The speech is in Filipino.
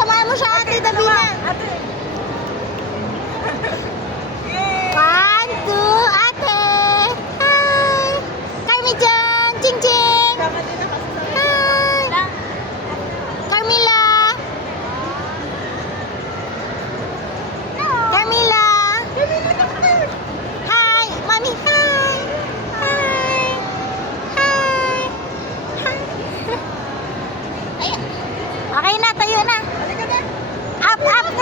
samahan mo siya, Ate Davina. One, two, Ate. Hi. Carmi dyan. Ching, ching. Hi. Carmila. Carmila. Hi. Mami, hi. Hi. Hi. Hi. Ayan. Okay na, tayo na. Up, up.